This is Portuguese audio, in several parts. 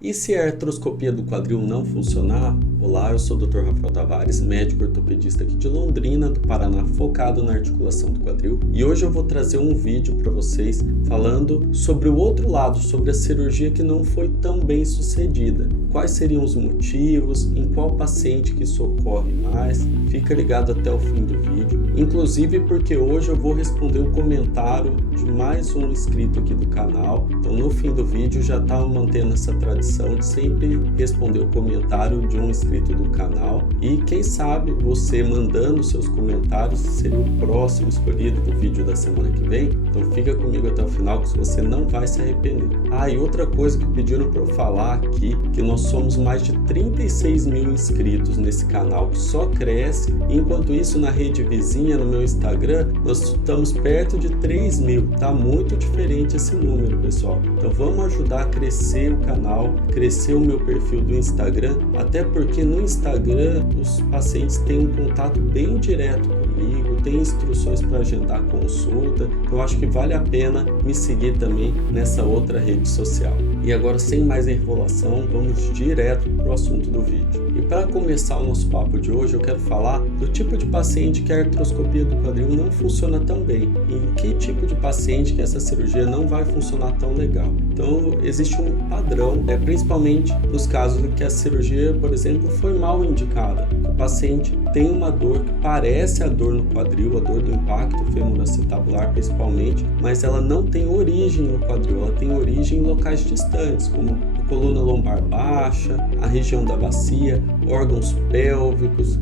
E se a artroscopia do quadril não funcionar? Olá, eu sou o Dr. Rafael Tavares, médico ortopedista aqui de Londrina, do Paraná, focado na articulação do quadril. E hoje eu vou trazer um vídeo para vocês falando sobre o outro lado, sobre a cirurgia que não foi tão bem sucedida. Quais seriam os motivos, em qual paciente que isso ocorre mais? Fica ligado até o fim do vídeo. Inclusive porque hoje eu vou responder o comentário de mais um inscrito aqui do canal. Então no fim do vídeo já está mantendo essa tradição de sempre responder o comentário de um inscrito do canal. E quem sabe você mandando seus comentários seria o próximo escolhido do vídeo da semana que vem. Então fica comigo até o final que você não vai se arrepender. E outra coisa que pediram para eu falar aqui, que nós somos mais de 36 mil inscritos nesse canal, que só cresce. Enquanto isso, na rede vizinha, no meu Instagram, nós estamos perto de 3 mil. Tá muito diferente esse número, pessoal. Então vamos ajudar a crescer o canal, crescer o meu perfil do Instagram, até porque no Instagram os pacientes têm um contato bem direto comigo, tem instruções para agendar consulta. Eu acho que vale a pena me seguir também nessa outra rede social. E agora, sem mais enrolação, vamos direto para o assunto do vídeo. E para começar o nosso papo de hoje, eu quero falar do tipo de paciente que a artroscopia do quadril não funciona tão bem. E em que tipo de paciente que essa cirurgia não vai funcionar tão legal. Então, existe um padrão, principalmente nos casos em que a cirurgia, por exemplo, foi mal indicada. O paciente tem uma dor que parece a dor no quadril, a dor do impacto femoroacetabular principalmente, mas ela não tem origem no quadril, ela tem origem em locais distantes, como a coluna lombar baixa, a região da bacia, órgãos pélvicos,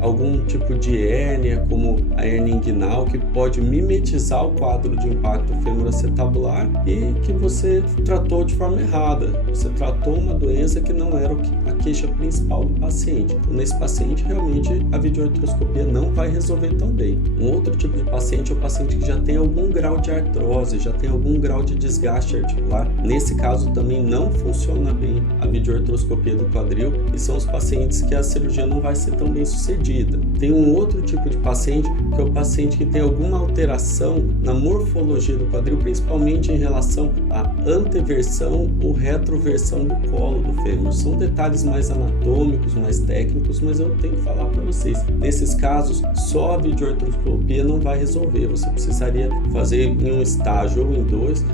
algum tipo de hérnia, como a hérnia inguinal, que pode mimetizar o quadro de impacto femoroacetabular e que você tratou de forma errada. Você tratou uma doença que não era a queixa principal do paciente. Então, nesse paciente, realmente, a videoartroscopia não vai resolver tão bem. Um outro tipo de paciente é o paciente que já tem algum grau de artrose, já tem algum grau de desgaste articular. Nesse caso, também não funciona bem a videoartroscopia do quadril e são os pacientes que a cirurgia não vai ser tão bem sucedida. Tem um outro tipo de paciente, que é o paciente que tem alguma alteração na morfologia do quadril, principalmente em relação à anteversão ou retroversão do colo do fêmur. São detalhes mais anatômicos, mais técnicos, mas eu tenho que falar para vocês. Nesses casos, só a videoartroscopia não vai resolver. Você precisaria fazer em um estágio ou em dois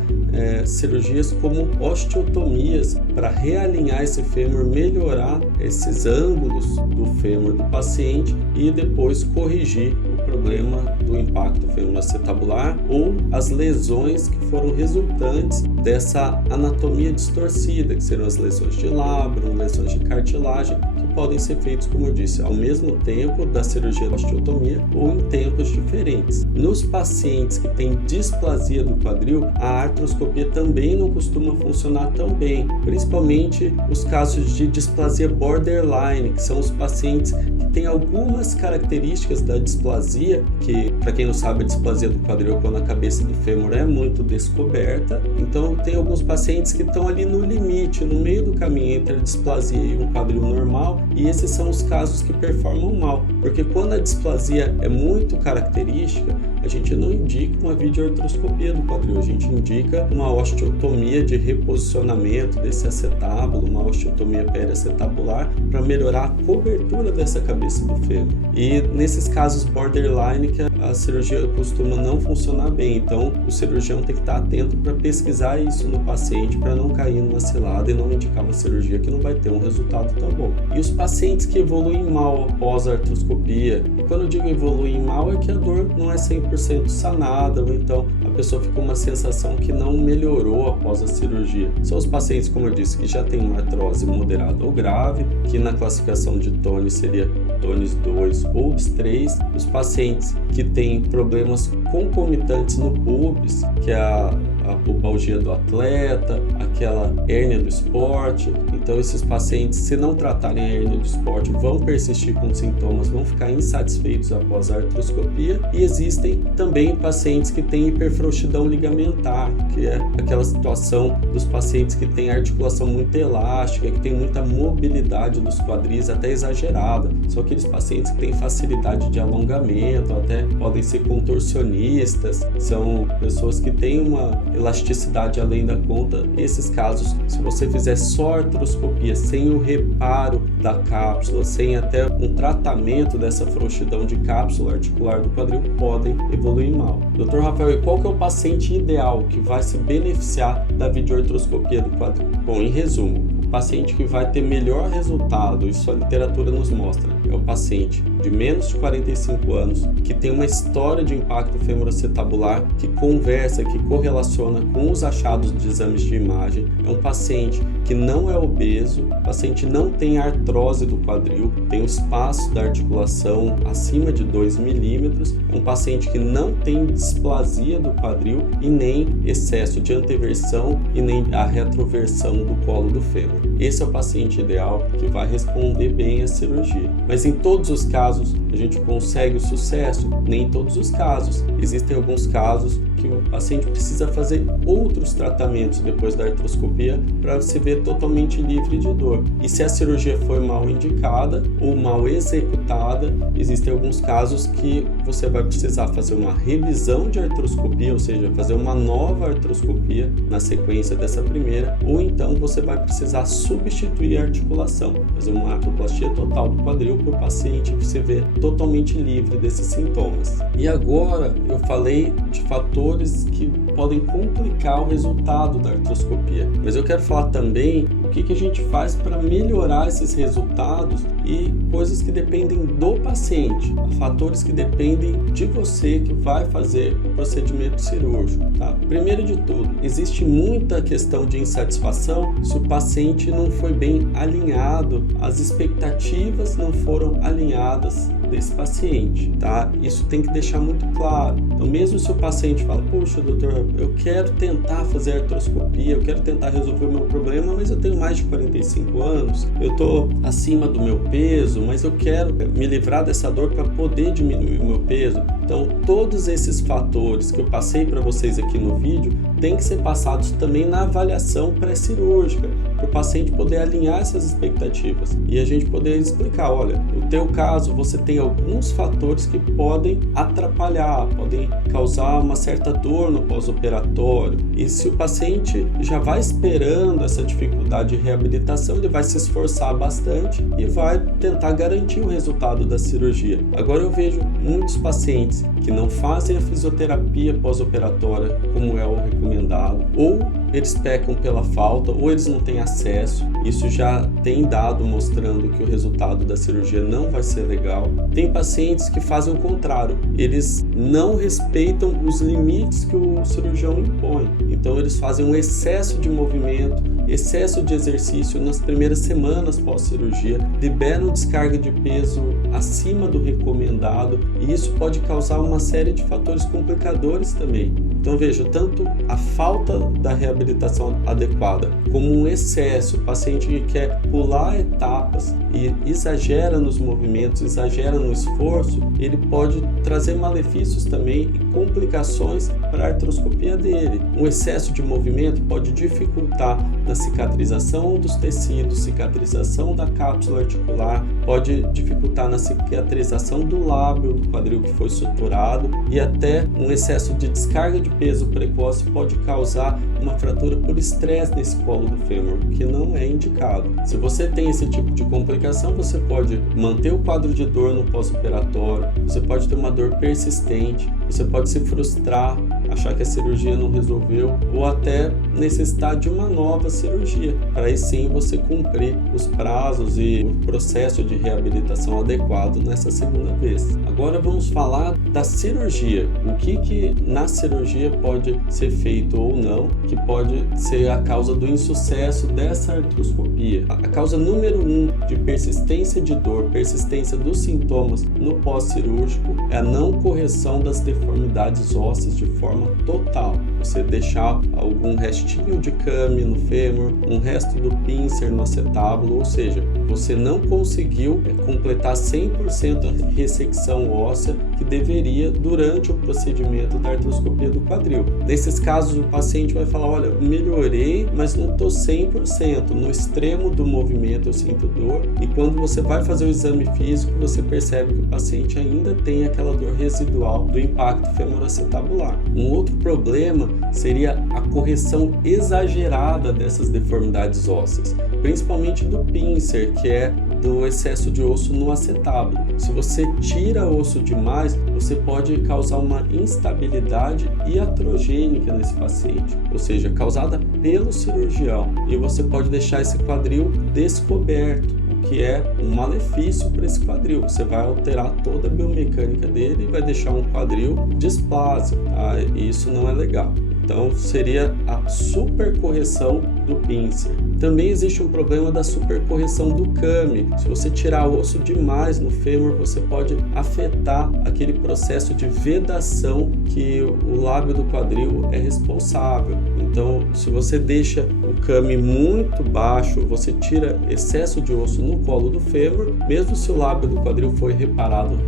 cirurgias como osteotomias para realinhar esse fêmur, melhorar esses ângulos do fêmur do paciente e depois corrigir o problema do impacto femoroacetabular ou as lesões que foram resultantes dessa anatomia distorcida, que serão as lesões de labrum, lesões de cartilagem, que podem ser feitos, como eu disse, ao mesmo tempo da cirurgia da osteotomia ou em tempos diferentes. Nos pacientes que têm displasia do quadril, a artroscopia também não costuma funcionar tão bem, principalmente os casos de displasia borderline, que são os pacientes que têm algumas características da displasia, que, para quem não sabe, a displasia do quadril é quando a cabeça do fêmur é muito descoberta. Então, tem alguns pacientes que estão ali no limite, no meio do caminho entre a displasia e um quadril normal, e esses são os casos que performam mal, porque quando a displasia é muito característica, a gente não indica uma videoartroscopia do quadril, a gente indica uma osteotomia de reposicionamento desse acetábulo, uma osteotomia periacetabular para melhorar a cobertura dessa cabeça do fêmur. E nesses casos borderline que a cirurgia costuma não funcionar bem, então o cirurgião tem que estar atento para pesquisar isso no paciente para não cair numa cilada e não indicar uma cirurgia que não vai ter um resultado tão bom. E os pacientes que evoluem mal após a artroscopia, e quando eu digo evoluem mal é que a dor não é 100% sanada, ou então a pessoa fica com uma sensação que não melhorou após a cirurgia. São os pacientes, como eu disse, que já tem uma artrose moderada ou grave, que na classificação de TONI seria TONIS 2 ou 3, os pacientes que têm problemas concomitantes no pubis, que é a pubalgia do atleta, aquela hérnia do esporte. Então esses pacientes, se não tratarem a hérnia do esporte, vão persistir com sintomas, vão ficar insatisfeitos após a artroscopia. E existem também pacientes que têm hiperfrouxidão ligamentar, que é aquela situação dos pacientes que têm articulação muito elástica, que tem muita mobilidade dos quadris até exagerada. São aqueles pacientes que têm facilidade de alongamento, até podem ser contorcionistas, são pessoas que têm uma elasticidade além da conta. Esses casos, se você fizer só artroscopia sem o reparo da cápsula, sem até um tratamento dessa frouxidão de cápsula articular do quadril, podem evoluir mal. Dr. Rafael, e qual que é o paciente ideal que vai se beneficiar da videoartroscopia do quadril? Bom, em resumo, o paciente que vai ter melhor resultado, isso a literatura nos mostra, é o paciente de menos de 45 anos, que tem uma história de impacto femoroacetabular, que conversa, que correlaciona com os achados de exames de imagem, é um paciente que não é obeso, o paciente não tem artrose do quadril, tem o espaço da articulação acima de 2 milímetros, é um paciente que não tem displasia do quadril e nem excesso de anteversão e nem a retroversão do colo do fêmur. Esse é o paciente ideal que vai responder bem à cirurgia. Mas em todos os casos a gente consegue o sucesso? Nem em todos os casos. Existem alguns casos que o paciente precisa fazer outros tratamentos depois da artroscopia para se ver totalmente livre de dor. E se a cirurgia foi mal indicada ou mal executada, existem alguns casos que você vai precisar fazer uma revisão de artroscopia, ou seja, fazer uma nova artroscopia na sequência dessa primeira, ou então você vai precisar substituir a articulação, fazer uma artroplastia total do quadril para o paciente se ver totalmente livre desses sintomas. E agora eu falei de fatores que podem complicar o resultado da artroscopia, mas eu quero falar também o que a gente faz para melhorar esses resultados e coisas que dependem do paciente, fatores que dependem de você que vai fazer o procedimento cirúrgico, tá? Primeiro de tudo, existe muita questão de insatisfação se o paciente não foi bem alinhado, as expectativas não foram alinhadas desse paciente, tá? Isso tem que deixar muito claro. Então, mesmo se o paciente fala, poxa, doutor, eu quero tentar fazer artroscopia, eu quero tentar resolver o meu problema, mas eu tenho mais de 45 anos, eu tô acima do meu peso, mas eu quero me livrar dessa dor para poder diminuir o meu peso. Então, todos esses fatores que eu passei para vocês aqui no vídeo têm que ser passados também na avaliação pré-cirúrgica, para o paciente poder alinhar essas expectativas e a gente poder explicar, olha, no teu caso você tem alguns fatores que podem atrapalhar, podem causar uma certa dor no pós-operatório, e se o paciente já vai esperando essa dificuldade de reabilitação, ele vai se esforçar bastante e vai tentar garantir o resultado da cirurgia. Agora eu vejo muitos pacientes que não fazem a fisioterapia pós-operatória como é o recomendado, ou eles pecam pela falta, ou eles não têm acesso. Isso já tem dado mostrando que o resultado da cirurgia não vai ser legal. Tem pacientes que fazem o contrário, eles não respeitam os limites que o cirurgião impõe. Então eles fazem um excesso de movimento, excesso de exercício nas primeiras semanas pós-cirurgia, liberam descarga de peso acima do recomendado, e isso pode causar uma série de fatores complicadores também. Então veja, tanto a falta da reabilitação adequada como um excesso, o paciente que quer pular etapas e exagera nos movimentos, exagera no esforço, ele pode trazer malefícios também e complicações para a artroscopia dele. Um excesso de movimento pode dificultar na cicatrização dos tecidos, cicatrização da cápsula articular, pode dificultar na cicatrização do lábio do quadril que foi suturado, e até um excesso de descarga de peso precoce pode causar uma fratura por estresse nesse colo do fêmur, que não é indicado. Se você tem esse tipo de complicação, você pode manter o quadro de dor no pós-operatório, você pode ter uma dor persistente, você pode se frustrar, achar que a cirurgia não resolveu, ou até necessitar de uma nova cirurgia, para aí sim você cumprir os prazos e o processo de reabilitação adequado nessa segunda vez. Agora vamos falar da cirurgia. O que na cirurgia pode ser feito ou não, que pode ser a causa do insucesso dessa artroscopia. A causa número 1 de persistência de dor, persistência dos sintomas no pós-cirúrgico é a não correção das deformidades ósseas de forma total. Você deixar algum restinho de came no fêmur, um resto do pincer no acetábulo, ou seja, você não conseguiu completar 100% a ressecção óssea que deveria durante o procedimento da artroscopia do quadril. Nesses casos, o paciente vai falar, olha, melhorei, mas não estou 100%. No extremo do movimento eu sinto dor, e quando você vai fazer o exame físico, você percebe que o paciente ainda tem aquela dor residual do impacto femoroacetabular. Um outro problema seria a correção exagerada dessas deformidades ósseas, principalmente do pincer, que é do excesso de osso no acetábulo. Se você tira osso demais, você pode causar uma instabilidade iatrogênica nesse paciente, ou seja, causada pelo cirurgião, e você pode deixar esse quadril descoberto, o que é um malefício para esse quadril. Você vai alterar toda a biomecânica dele e vai deixar um quadril displásico, tá? E isso não é legal. Então seria a supercorreção do pincer. Também existe um problema da supercorreção do CAMI. Se você tirar osso demais no fêmur, você pode afetar aquele processo de vedação que o lábio do quadril é responsável. Então, se você deixa o CAMI muito baixo, você tira excesso de osso no colo do fêmur, mesmo se o lábio do quadril foi reparado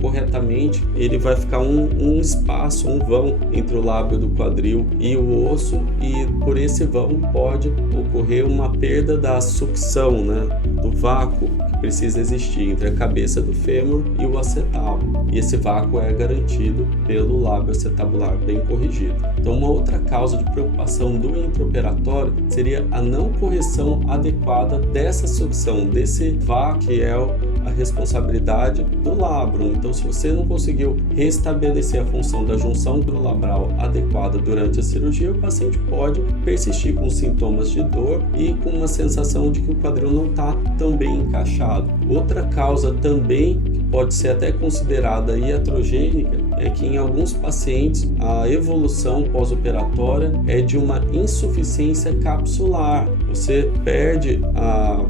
corretamente, ele vai ficar um espaço, um vão entre o lábio do quadril e o osso, e por esse vão pode ocorrer uma perda da sucção, do vácuo que precisa existir entre a cabeça do fêmur e o acetábulo. E esse vácuo é garantido pelo lábio acetabular bem corrigido. Então, uma outra causa de preocupação do intraoperatório seria a não correção adequada dessa sucção, desse vácuo que é a responsabilidade do labrum. Então, se você não conseguiu restabelecer a função da junção labral adequada durante a cirurgia, o paciente pode persistir com sintomas de dor e com uma sensação de que o quadril não está tão bem encaixado. Outra causa também que pode ser até considerada iatrogênica é que em alguns pacientes a evolução pós-operatória é de uma insuficiência capsular. Você perde a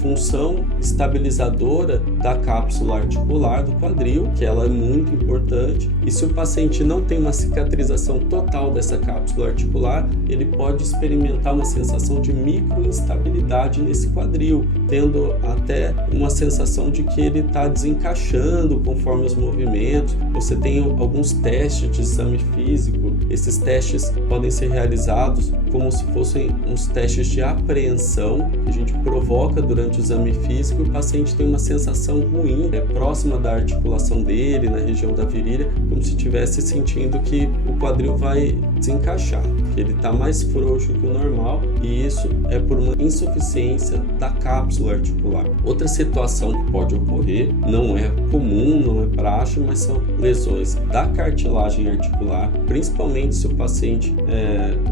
função estabilizadora da cápsula articular do quadril, que ela é muito importante, e se o paciente não tem uma cicatrização total dessa cápsula articular, ele pode experimentar uma sensação de microinstabilidade nesse quadril, tendo até uma sensação de que ele está desencaixando conforme os movimentos. Você tem alguns testes de exame físico, esses testes podem ser realizados como se fossem uns testes de apreensão que a gente provoca durante o exame físico, e o paciente tem uma sensação ruim, próxima da articulação dele, na região da virilha, como se estivesse sentindo que o quadril vai desencaixar, que ele está mais frouxo que o normal, e isso é por uma insuficiência da cápsula articular. Outra situação que pode ocorrer, não é comum, não é praxe, mas são lesões da cartilagem articular, principalmente se o paciente,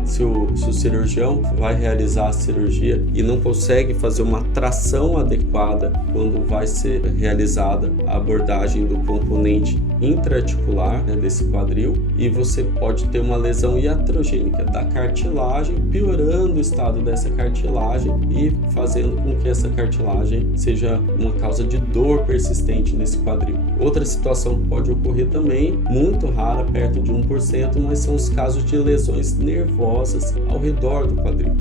se o cirurgião vai realizar a cirurgia e não consegue fazer uma tração adequada quando vai ser realizada a abordagem do componente intraarticular desse quadril, e você pode ter uma lesão iatrogênica da cartilagem, piorando o estado dessa cartilagem e fazendo com que essa cartilagem seja uma causa de dor persistente nesse quadril. Outra situação que pode ocorrer também, muito rara, perto de 1%, mas são os casos de lesões nervosas ao redor do quadril.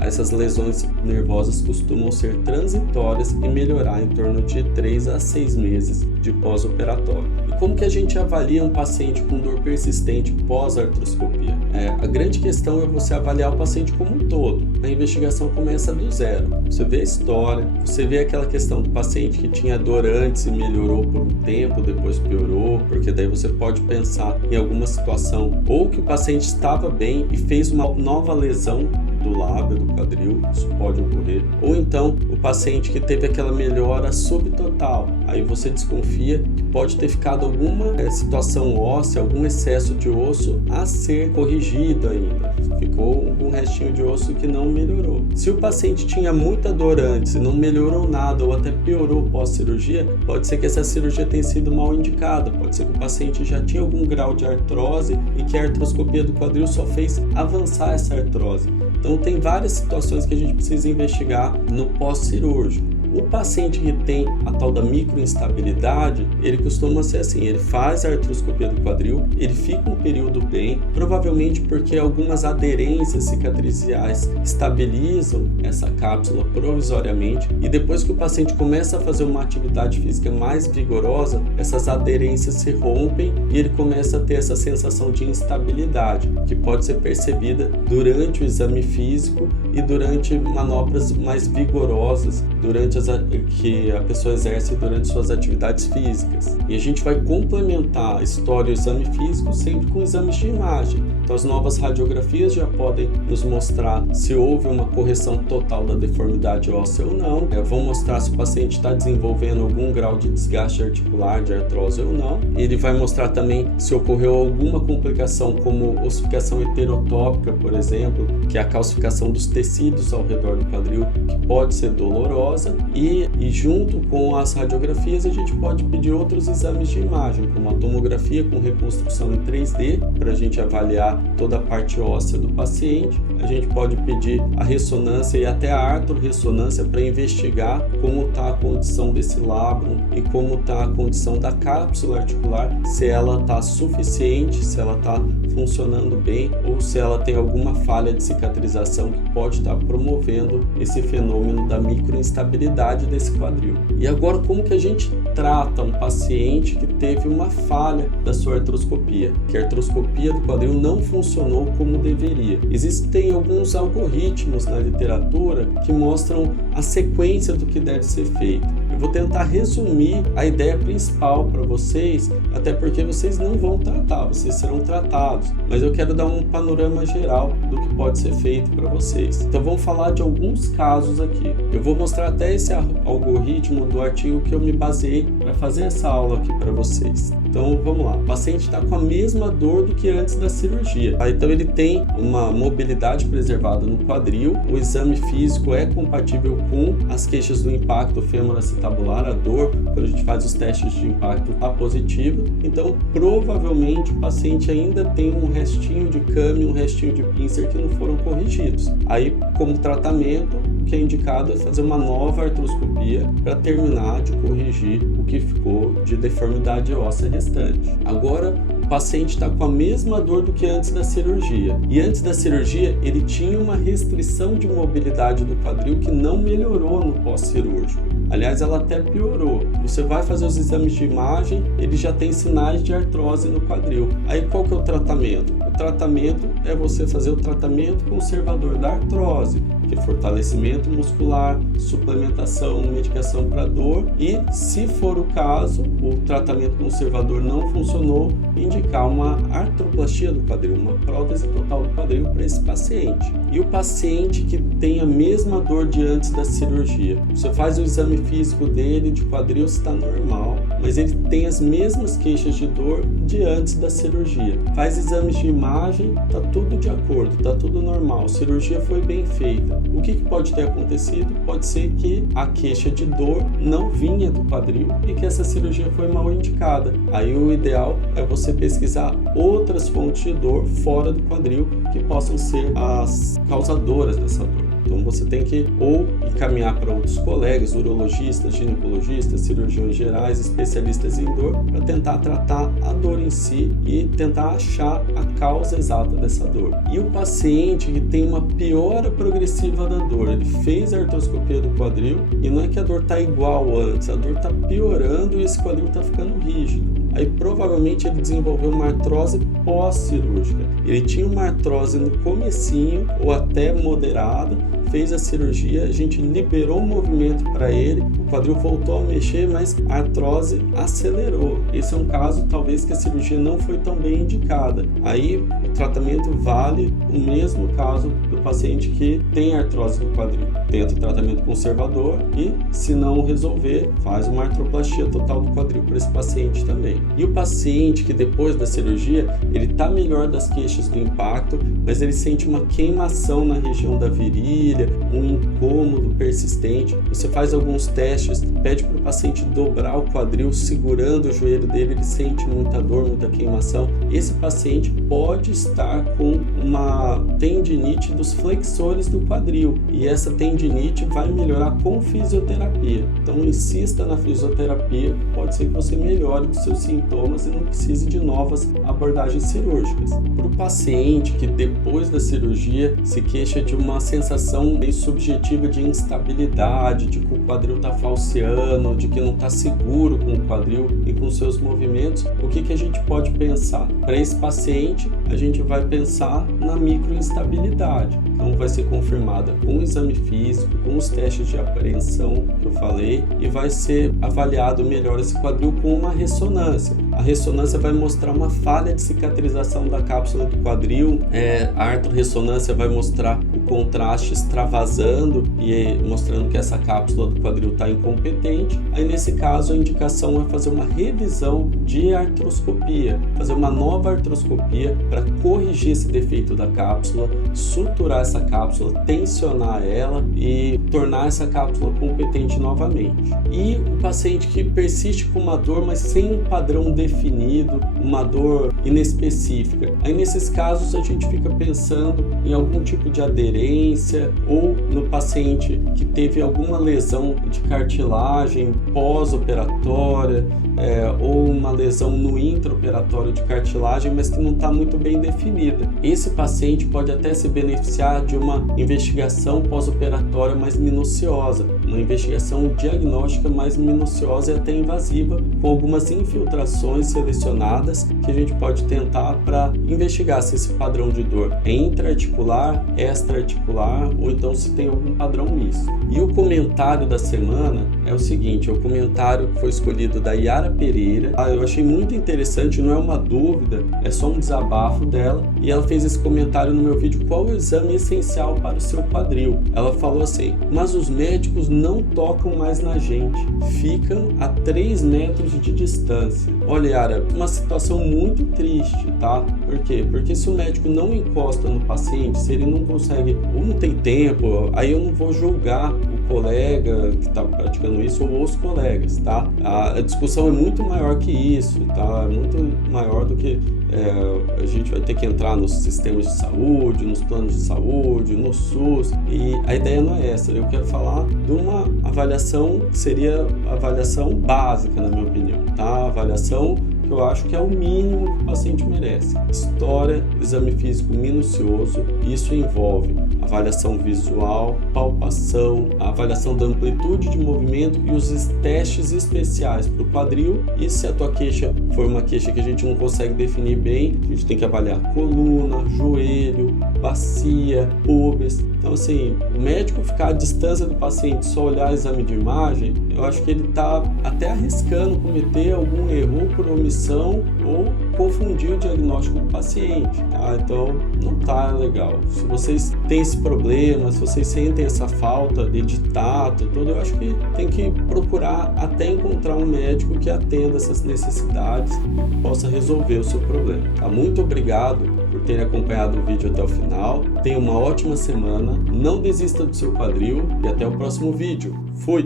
Essas lesões nervosas costumam ser transitórias e melhorar em torno de 3 a 6 meses de pós-operatório. E como que a gente avalia um paciente com dor persistente pós-artroscopia? A grande questão é você avaliar o paciente como um todo. A investigação começa do zero. Você vê a história, você vê aquela questão do paciente que tinha dor antes e melhorou por um tempo, depois piorou, porque daí você pode pensar em alguma situação ou que o paciente estava bem e fez uma nova lesão do lábio, do quadril, isso pode ocorrer. Ou então, o paciente que teve aquela melhora subtotal, aí você desconfia que pode ter ficado alguma situação óssea, algum excesso de osso a ser corrigido ainda. Ficou algum restinho de osso que não melhorou. Se o paciente tinha muita dor antes e não melhorou nada ou até piorou pós-cirurgia, pode ser que essa cirurgia tenha sido mal indicada, pode ser que o paciente já tinha algum grau de artrose e que a artroscopia do quadril só fez avançar essa artrose. Então tem várias situações que a gente precisa investigar no pós-cirúrgico. O paciente que tem a tal da microinstabilidade, ele costuma ser assim, ele faz a artroscopia do quadril, ele fica um período bem, provavelmente porque algumas aderências cicatriciais estabilizam essa cápsula provisoriamente, e depois que o paciente começa a fazer uma atividade física mais vigorosa, essas aderências se rompem e ele começa a ter essa sensação de instabilidade, que pode ser percebida durante o exame físico e durante manobras mais vigorosas, durante as que a pessoa exerce durante suas atividades físicas. E a gente vai complementar a história e o exame físico sempre com exames de imagem. Então, as novas radiografias já podem nos mostrar se houve uma correção total da deformidade óssea ou não. Vão mostrar se o paciente está desenvolvendo algum grau de desgaste articular, de artrose ou não. Ele vai mostrar também se ocorreu alguma complicação, como ossificação heterotópica, por exemplo, que é a calcificação dos tecidos ao redor do quadril, que pode ser dolorosa. E junto com as radiografias, a gente pode pedir outros exames de imagem, como a tomografia com reconstrução em 3D, para a gente avaliar toda a parte óssea do paciente. A gente pode pedir a ressonância e até a artrorressonância para investigar como está a condição desse labrum e como está a condição da cápsula articular, se ela está suficiente, se ela está funcionando bem ou se ela tem alguma falha de cicatrização que pode estar promovendo esse fenômeno da microinstabilidade desse quadril. E agora, como que a gente trata um paciente que teve uma falha da sua artroscopia, que a artroscopia do quadril não funcionou como deveria? Existem alguns algoritmos na literatura que mostram a sequência do que deve ser feito. Eu vou tentar resumir a ideia principal para vocês, até porque vocês não vão tratar, vocês serão tratados, mas eu quero dar um panorama geral do que pode ser feito para vocês. Então vamos falar de alguns casos aqui. Eu vou mostrar até esse algoritmo do artigo que eu me baseei para fazer essa aula aqui para vocês. Então vamos lá, o paciente está com a mesma dor do que antes da cirurgia. Então ele tem uma mobilidade preservada no quadril, o exame físico é compatível com as queixas do impacto femoroacetabular, a dor, quando a gente faz os testes de impacto está positivo, então provavelmente o paciente ainda tem um restinho de câmbio, um restinho de pincer que não foram corrigidos. Aí, como tratamento, o que é indicado é fazer uma nova artroscopia para terminar de corrigir o que ficou de deformidade óssea restante. Agora, o paciente está com a mesma dor do que antes da cirurgia. E antes da cirurgia, ele tinha uma restrição de mobilidade do quadril que não melhorou no pós-cirúrgico. Aliás, ela até piorou. Você vai fazer os exames de imagem, ele já tem sinais de artrose no quadril. Aí qual que é o tratamento? O tratamento é você fazer o tratamento conservador da artrose, que é fortalecimento muscular, suplementação, medicação para dor e, se for o caso, o tratamento conservador não funcionou, indicar uma artroplastia do quadril, uma prótese total do quadril para esse paciente. E o paciente que tem a mesma dor de antes da cirurgia, você faz o exame físico dele de quadril, está normal, mas ele tem as mesmas queixas de dor de antes da cirurgia. Faz exames de imagem, está tudo de acordo, está tudo normal, a cirurgia foi bem feita. O que pode ter acontecido? Pode ser que a queixa de dor não vinha do quadril e que essa cirurgia foi mal indicada. Aí o ideal é você pesquisar outras fontes de dor fora do quadril que possam ser as causadoras dessa dor. Então você tem que ou encaminhar para outros colegas, urologistas, ginecologistas, cirurgiões gerais, especialistas em dor, para tentar tratar a dor em si e tentar achar a causa exata dessa dor. E o paciente que tem uma piora progressiva da dor, ele fez a artroscopia do quadril e não é que a dor está igual antes, a dor está piorando e esse quadril está ficando rígido. Aí provavelmente ele desenvolveu uma artrose pós-cirúrgica. Ele tinha uma artrose no comecinho ou até moderada, fez a cirurgia, a gente liberou o movimento para ele, o quadril voltou a mexer, mas a artrose acelerou. Esse é um caso talvez que a cirurgia não foi tão bem indicada. Aí o tratamento vale o mesmo caso do paciente que tem artrose do quadril. Tenta o tratamento conservador e, se não resolver, faz uma artroplastia total do quadril para esse paciente também. E o paciente que depois da cirurgia, ele está melhor das queixas do impacto, mas ele sente uma queimação na região da virilha, um incômodo persistente. Você faz alguns testes, pede para o paciente dobrar o quadril, segurando o joelho dele, ele sente muita dor, muita queimação. Esse paciente pode estar com uma tendinite dos flexores do quadril e essa tendinite vai melhorar com fisioterapia. Então insista na fisioterapia, pode ser que você melhore dos seus sintomas e não precise de novas abordagens cirúrgicas. Para o paciente que depois da cirurgia se queixa de uma sensação sensação meio subjetiva de instabilidade, de que o quadril está falseando, de que não está seguro com o quadril e com seus movimentos, o que a gente pode pensar? Para esse paciente, a gente vai pensar na microinstabilidade. Então vai ser confirmada com o exame físico, com os testes de apreensão que eu falei, e vai ser avaliado melhor esse quadril com uma ressonância. A ressonância vai mostrar uma falha de cicatrização da cápsula do quadril, a artrorressonância vai mostrar o contraste extravasando e mostrando que essa cápsula do quadril está incompetente. Aí nesse caso a indicação é fazer uma revisão de artroscopia, fazer uma nova artroscopia para corrigir esse defeito da cápsula, suturar essa cápsula, tensionar ela e tornar essa cápsula competente novamente. E o paciente que persiste com uma dor, mas sem um padrão definido, uma dor inespecífica. Aí nesses casos a gente fica pensando em algum tipo de aderência ou no paciente que teve alguma lesão de cartilagem pós-operatória, ou uma lesão no intraoperatório de cartilagem, mas que não está muito bem definida. Esse paciente pode até se beneficiar de uma investigação pós-operatória mais minuciosa, uma investigação diagnóstica mais minuciosa e até invasiva, com algumas infiltrações selecionadas que a gente pode tentar para investigar se esse padrão de dor é intraarticular, extraarticular ou então se tem algum padrão misto. E o comentário da semana é o seguinte, é o comentário que foi escolhido da Yara Pereira. Eu achei muito interessante, não é uma dúvida, é só um desabafo dela, e ela fez esse comentário no meu vídeo: qual o exame essencial para o seu quadril? Ela falou assim: mas os médicos não tocam mais na gente, ficam a 3 metros de distância. Olha, Yara, uma situação muito triste, tá? Por quê? Porque se o médico não encosta no paciente, se ele não consegue ou não tem tempo, aí eu não vou julgar o colega que está praticando isso ou os colegas, tá? A discussão é muito maior que isso, tá? É muito maior do que a gente vai ter que entrar nos sistemas de saúde, nos planos de saúde, no SUS, e a ideia não é essa. Eu quero falar de uma avaliação que seria a avaliação básica, na minha opinião, tá? A avaliação que eu acho que é o mínimo que o paciente merece. História, exame físico minucioso, isso envolve avaliação visual, palpação, a avaliação da amplitude de movimento e os testes especiais para o quadril. E se a tua queixa for uma queixa que a gente não consegue definir bem, a gente tem que avaliar coluna, joelho, bacia, pubis. Então assim, o médico ficar à distância do paciente, só olhar exame de imagem, eu acho que ele está até arriscando cometer algum erro por omissão ou confundir o diagnóstico do paciente, tá? Então não tá legal. Se vocês têm esse problema, se vocês sentem essa falta de tato, tudo, eu acho que tem que procurar até encontrar um médico que atenda essas necessidades e possa resolver o seu problema, tá? Muito obrigado por terem acompanhado o vídeo até o final. Tenha uma ótima semana, não desista do seu quadril e até o próximo vídeo. Fui!